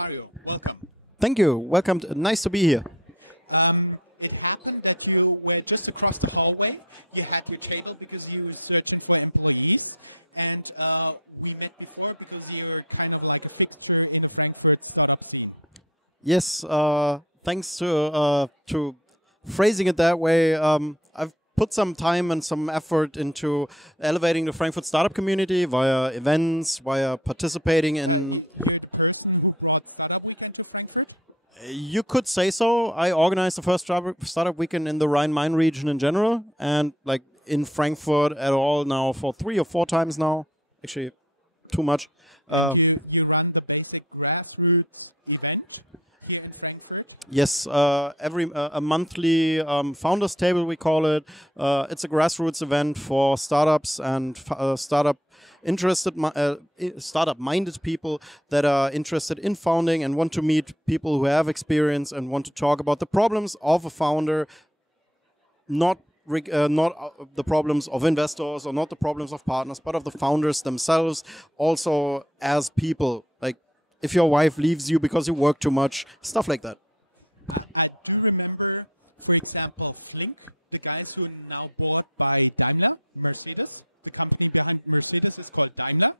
Mario, welcome. Thank you. Welcome. Nice to be here. It happened that you were just across the hallway. You had your table because you were searching for employees. And we met before because you're kind of like a fixture in Frankfurt startup scene. Yes. Thanks to phrasing it that way. I've put some time and some effort into elevating the Frankfurt startup community via events, via participating in. You could say so. I organized the first startup weekend in the Rhine-Main region in general, and like in Frankfurt at all now for 3 or 4 times now. Actually, too much. You run the basic grassroots event in Frankfurt? Yes, every a monthly founders table we call it. It's a grassroots event for startups and startup-minded people that are interested in founding and want to meet people who have experience and want to talk about the problems of a founder, not the problems of investors or not the problems of partners, but of the founders themselves, also as people. Like if your wife leaves you because you work too much, stuff like that. I do remember, for example, Flink, the guys who are now bought by Daimler, Mercedes. The company behind Mercedes is called Daimler.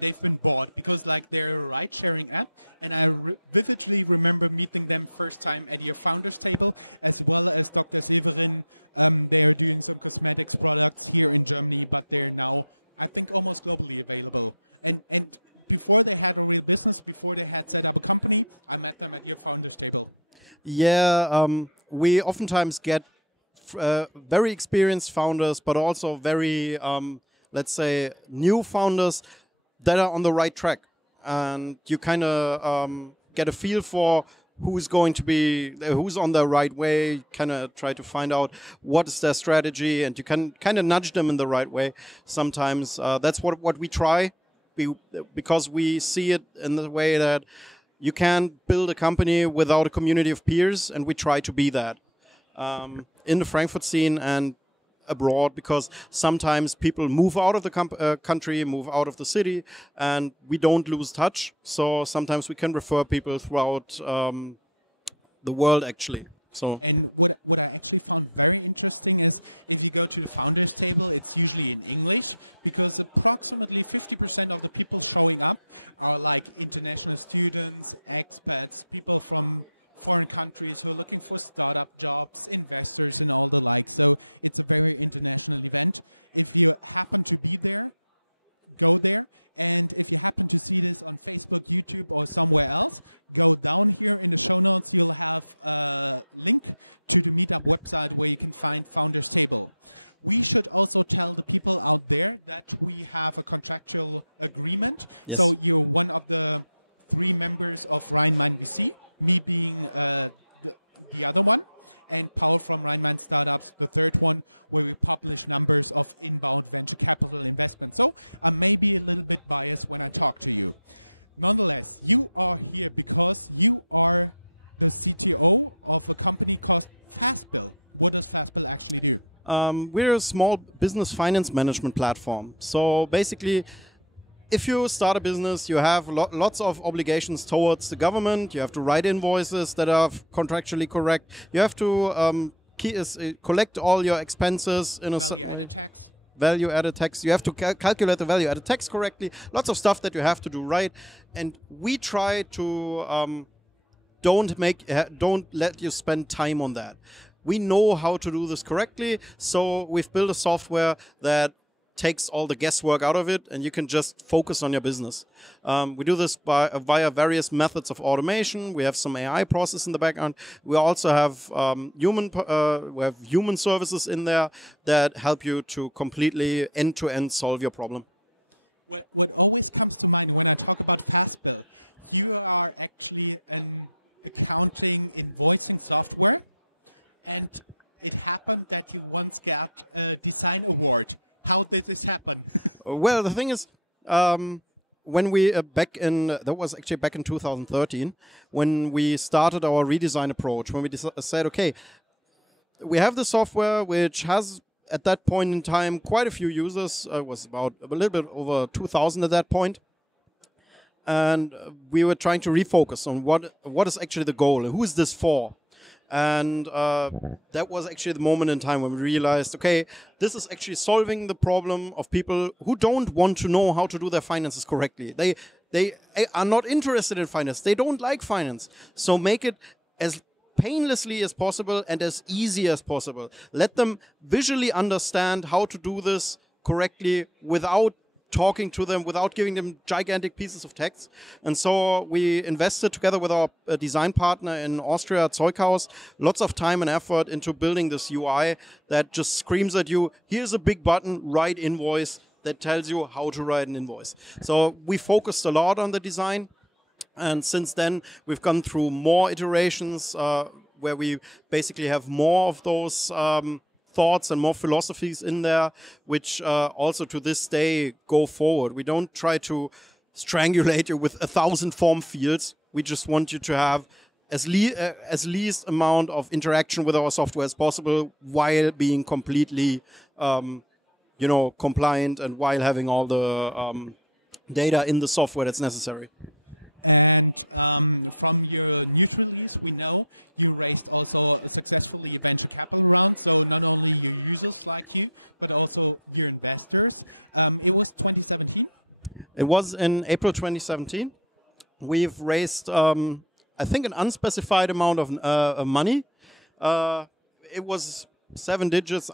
They've been bought because like they're a ride-sharing app, and I vividly remember meeting them first time at your founders table, as well as Dr. Severin. They're doing some cosmetic products here in Germany, but they're now, I think, almost globally available. And before they had a real business, before they had set up a company, I met them at your founders table. Yeah, we oftentimes get very experienced founders, but also very, let's say, new founders that are on the right track. And you kind of get a feel for who's going to be, who's on the right way, kind of try to find out what is their strategy, and you can kind of nudge them in the right way. Sometimes that's what we try, because we see it in the way that you can't build a company without a community of peers, and we try to be that. In the Frankfurt scene and abroad, because sometimes people move out of the country, move out of the city, and we don't lose touch. So sometimes we can refer people throughout the world, actually. So. And if you go to the founders table, it's usually in English, because approximately 50% of the people showing up are like international students, expats, people from foreign countries who are looking for startup jobs, investors, and all the like. So it's a very international event. If you happen to be there, go there, and if you happen to see this on Facebook, YouTube, or somewhere else, link to the meetup website where you can find Founders Table. We should also tell the people out there that we have a contractual agreement. Yes. So you're one of the 3 members of Rheinland-Pfalz, me being the other one, and Paul from Rheinland Startups, the third one. We're published members of inbound venture capital investment. So I may be a little bit biased when I talk to you. Nonetheless, you are here because you are the CTO of a company called FastBill. What does FastBill actually do? We're a small business finance management platform. So basically, if you start a business, you have lots of obligations towards the government. You have to write invoices that are contractually correct. You have to collect all your expenses in a certain way. Value-added tax. You have to calculate the value-added tax correctly. Lots of stuff that you have to do right. And we try to don't let you spend time on that. We know how to do this correctly, so we've built a software that takes all the guesswork out of it, and you can just focus on your business. We do this via various methods of automation. We have some AI process in the background. We also have human services in there that help you to completely end-to-end solve your problem. What always comes to mind when I talk about FastBill, you are actually an accounting invoicing software, and it happened that you once got a design award. How did this happen? Well, the thing is, when we that was actually back in 2013, when we started our redesign approach, when we said, okay, we have the software which has at that point in time quite a few users. It was about a little bit over 2,000 at that point. and we were trying to refocus on what is actually the goal and who is this for. And that was actually the moment in time when we realized, okay, this is actually solving the problem of people who don't want to know how to do their finances correctly. They are not interested in finance. They don't like finance. So make it as painlessly as possible and as easy as possible. Let them visually understand how to do this correctly without talking to them, without giving them gigantic pieces of text. And so we invested together with our design partner in Austria, Zeughaus, lots of time and effort into building this UI that just screams at you, here's a big button, write invoice, that tells you how to write an invoice. So we focused a lot on the design. And since then, we've gone through more iterations where we basically have more of those thoughts and more philosophies in there, which also to this day go forward. We don't try to strangulate you with 1,000 form fields. We just want you to have as least amount of interaction with our software as possible while being completely compliant and while having all the data in the software that's necessary. From your news release, we know you raised also successfully a venture capital round, so not only your users like you, but also your investors. It was 2017? It was in April 2017. We've raised, I think, an unspecified amount of money. It was 7 digits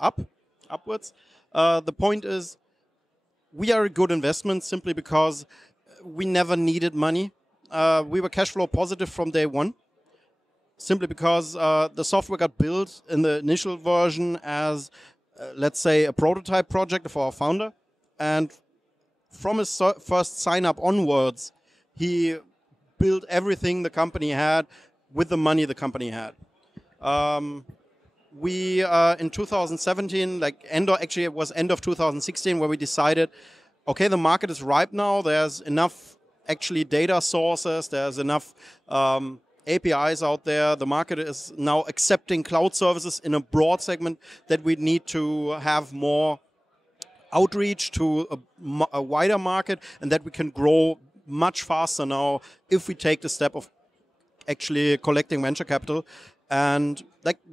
upwards. The point is, we are a good investment simply because we never needed money. We were cash flow positive from day one, simply because the software got built in the initial version as, let's say, a prototype project for our founder. And from his first sign-up onwards, he built everything the company had with the money the company had. We in 2017, actually it was end of 2016, where we decided, okay, the market is ripe now. There's enough actually data sources. There's enough APIs out there. The market is now accepting cloud services in a broad segment that we need to have more outreach to a wider market, and that we can grow much faster now if we take the step of actually collecting venture capital. And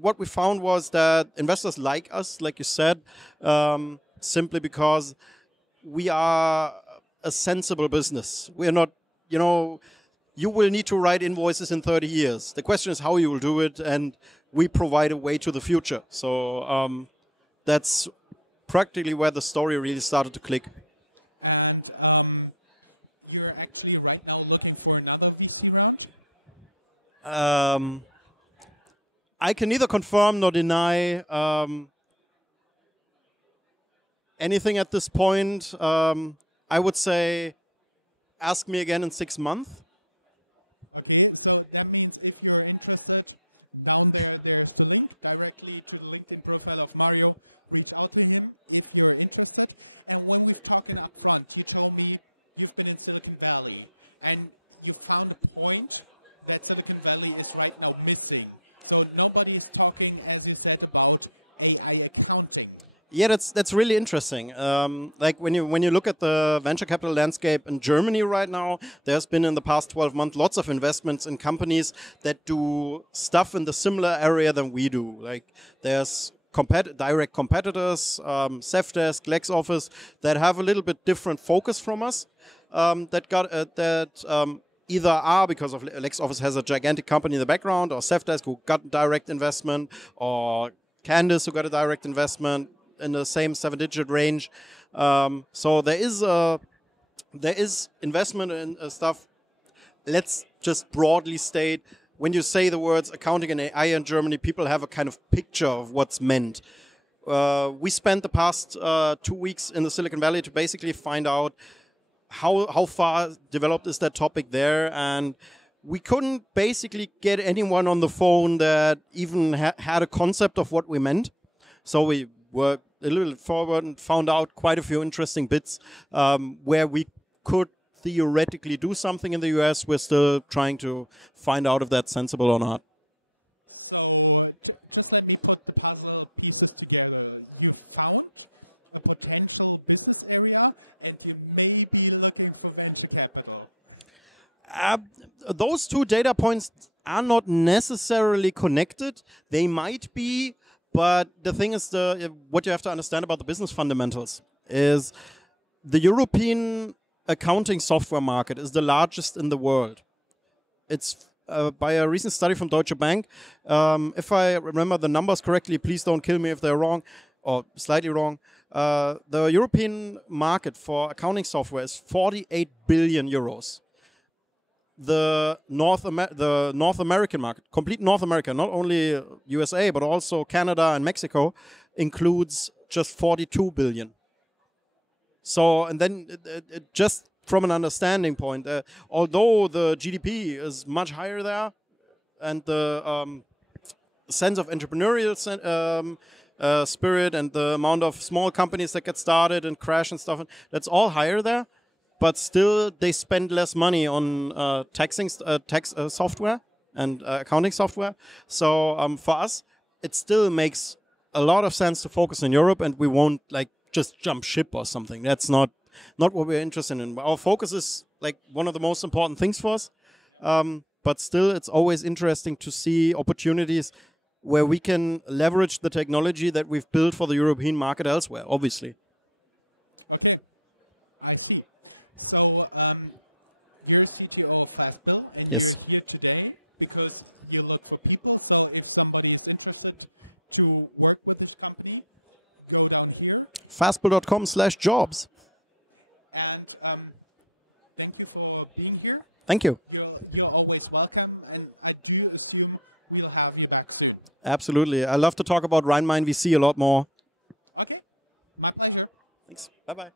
what we found was that investors like us, like you said, simply because we are a sensible business. We are not, you will need to write invoices in 30 years. The question is how you will do it, and we provide a way to the future. So that's practically where the story really started to click. You're actually right now looking for another VC round? I can neither confirm nor deny anything at this point. I would say ask me again in 6 months. So that means if you're interested, there's the link directly to the LinkedIn profile of Mario. Reach out to him if you're interested. And when we're talking up front, you told me you've been in Silicon Valley and you found a point that Silicon Valley is right now missing. So nobody is talking, as you said, about AI accounting. Yeah, that's really interesting. When you look at the venture capital landscape in Germany right now, there's been in the past 12 months lots of investments in companies that do stuff in the similar area than we do. Like there's direct competitors, Safdesk, LexOffice, that have a little bit different focus from us. Either are because of LexOffice has a gigantic company in the background, or Safdesk who got direct investment, or Candice who got a direct investment in the same 7-digit range. So there is investment in stuff. Let's just broadly state, when you say the words accounting and AI in Germany, people have a kind of picture of what's meant. We spent the past 2 weeks in the Silicon Valley to basically find out how far developed is that topic there, and we couldn't basically get anyone on the phone that even had a concept of what we meant. So we worked a little forward and found out quite a few interesting bits where we could theoretically do something in the US. We're still trying to find out if that's sensible or not. So just let me put the puzzle pieces together. You found a potential business area and you may be looking for venture capital. Those two data points are not necessarily connected. They might be, but the thing is, what you have to understand about the business fundamentals is the European accounting software market is the largest in the world. It's by a recent study from Deutsche Bank. If I remember the numbers correctly, please don't kill me if they're wrong or slightly wrong. The European market for accounting software is 48 billion euros. The North American market, complete North America, not only USA, but also Canada and Mexico, includes just 42 billion. So, and then it just from an understanding point, although the GDP is much higher there, and the sense of entrepreneurial spirit and the amount of small companies that get started and crash and stuff, that's all higher there. But still, they spend less money on tax software and accounting software. So for us, it still makes a lot of sense to focus on Europe, and we won't like just jump ship or something. That's not what we're interested in. Our focus is like one of the most important things for us. But still, it's always interesting to see opportunities where we can leverage the technology that we've built for the European market elsewhere, obviously. You're CTO of FastBill, and yes. You're here today because you look for people. So if somebody is interested to work with this company, go around here. FastBill.com/jobs. And thank you for being here. Thank you. You're always welcome, and I do assume we'll have you back soon. Absolutely. I love to talk about Rhein-Main VC a lot more. Okay. My pleasure. Thanks. Bye-bye.